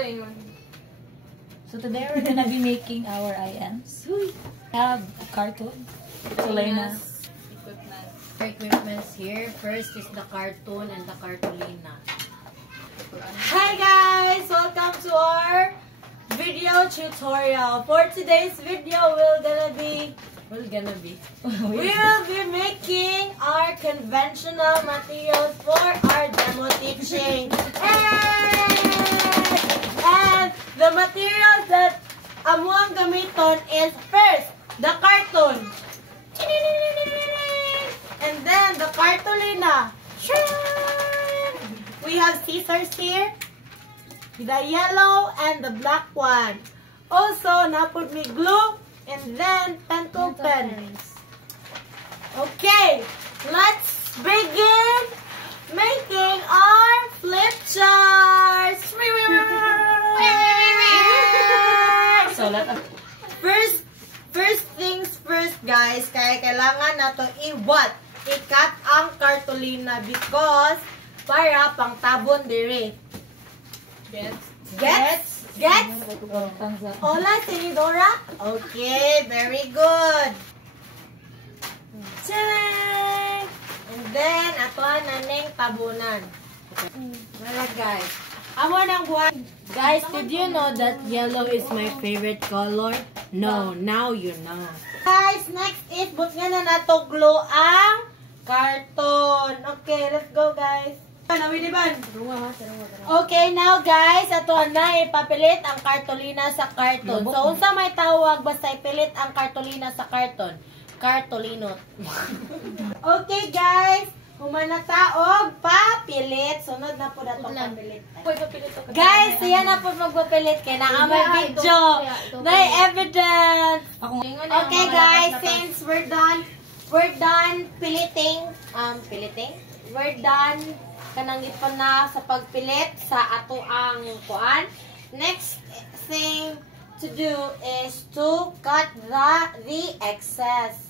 So today we're gonna be making our IMs. We have cartoon. Selena. Equipments here. First is the cartoon and the cartolina. Hi guys! Welcome to our video tutorial. For today's video, we'll be making our conventional materials for our demo teaching. And the materials that amuang gamiton is first, the cartoon. And then the cartolina. We have scissors here, the yellow and the black one. Also, napod me glue and then pencil pens. Okay, let's begin making our flip charts. So First things first, guys. Kaya kailangan nato ikat ang cartolina because para pang tabon dire. Gets? Hola, Senidora? Okay, very good. Tcharam! And then, ato na ning tabunan. Wala, guys. Amo nang buwan. Guys, did you know that yellow is my favorite color? No, now you know. Guys, next is but nga na nato glue ang carton. Okay, let's go, guys. Okay, now guys, ato na ipapilit ang cartolina sa carton. So, unsa may tawag basta ipilit ang cartolina sa carton? Cartolinot. Okay, guys. Humana taog papilit. Sunod na po na itong papilit. Guys, yan na po magpapilit. Kaya na may video. May evidence. Okay, guys, since we're done piliting. We're done kanang ipon na sa pagpilit sa ato ang kuan. Next thing to do is to cut the excess.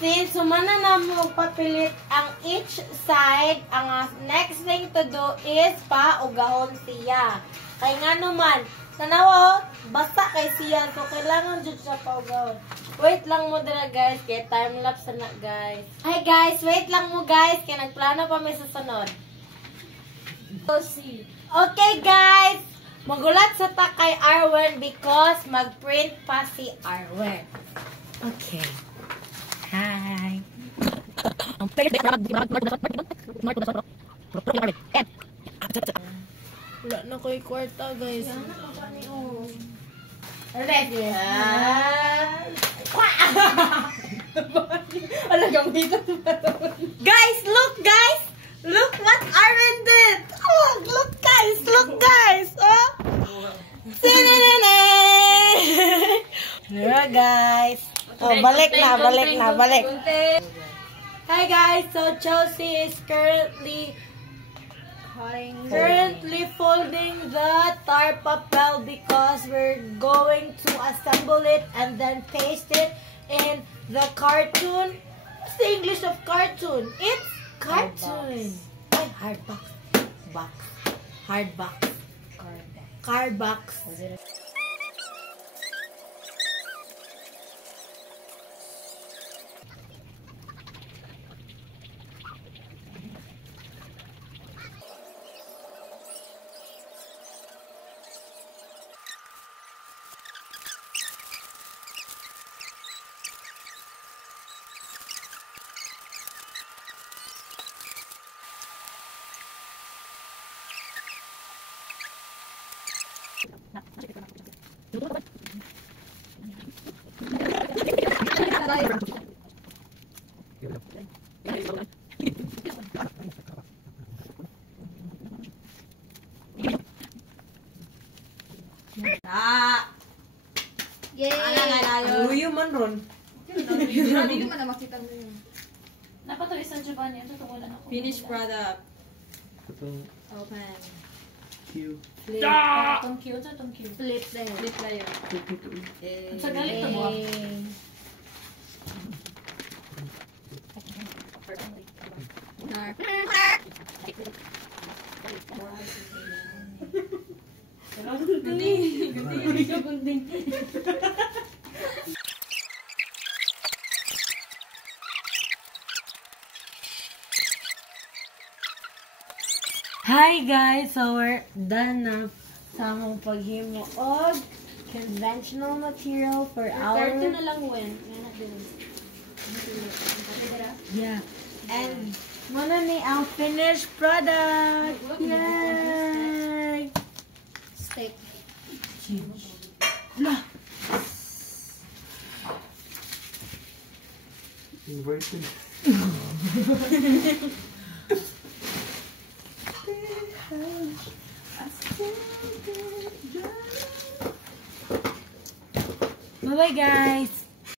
Since sumana na mo papilit ang each side, ang next thing to do is paugahon siya. Kaya nga naman, tanaw, basta kay siya. So, kailangan dyan siya paugahon. Wait lang mo dala, guys. Kaya time-lapse na, guys. Hi, guys. Wait lang mo, guys. Kaya nagplano pa may susunod. Okay, guys. Magulat sa ta kay Arwen because mag-print pa si Arwen. Okay. Hi. Wala na ko'y kwarta, guys. Ready? Guys, look, guys! Look what Arwen did! Oh, look, guys! Look, guys! Oh! Here, guys. Oh, balik na. Hi, guys. So, Chelsea is currently folding the tar papel because we're going to assemble it and then paste it in the cartoon. What's the English of cartoon? It's cartoon. Ay, hardbox. Cardbox. Yay! Luyo man ron. Hindi man na makita mo yun. Napatulisan Giovanni. Ito wala na ako. Finished product. Ito. Open. Cute. Itong cute, itong cute. Flip the head. Flip layer. Ang sagalit to mo. Hi guys! So we're done na sa among paghimo og conventional material for our... Carton na lang when. Yeah. And muna ni ang finished product! Yay! Steak. Inverted. Bye-bye guys!